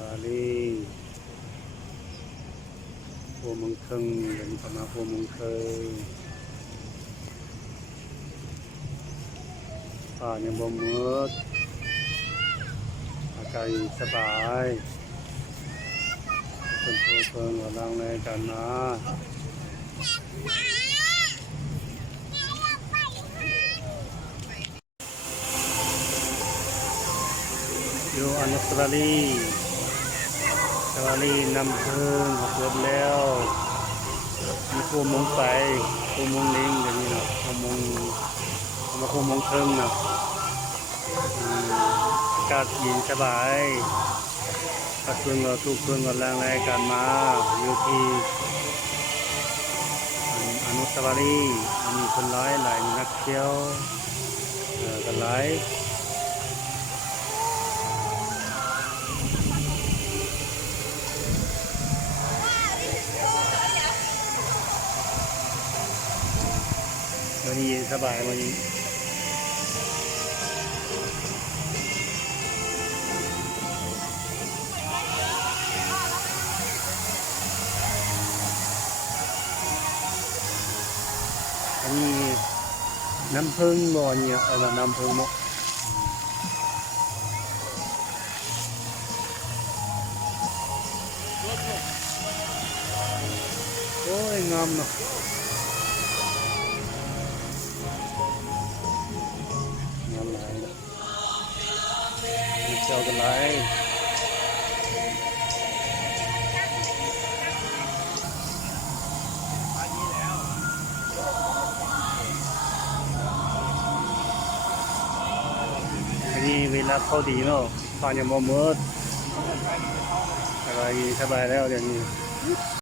วัสดีพวกมึงเคิงเดินเข้ามาพวกมึงเคิงป่ายังบ่มืดอากาศสบายคนโทรเพิ่งกำลังในกันมาอยู่อนุสาวรีย์น้ำพึ่งขับรถแล้วมีพวกมงไปพวกมงลิงอย่างนี้เนาะพวกมงมาพวกมงเคิงเนาะอากาศเย็นสบายทุกคนกำลังรายการมาอยู่ที่อนุสาวรีย์มีคนหลายนักเที่ยวกันหลายวันนี้สบายวันนี้อันนี้น้ำผึ้งบ่เนี่ยน้ำผึ้งเนาะโอ้ยงามเนาะงามหลายเนาะเจ้ากันหลายอันนี้เวลาพอดีเนาะฟ้ายังบ่มืดอะไรสบายแล้วเดี๋ยวนี้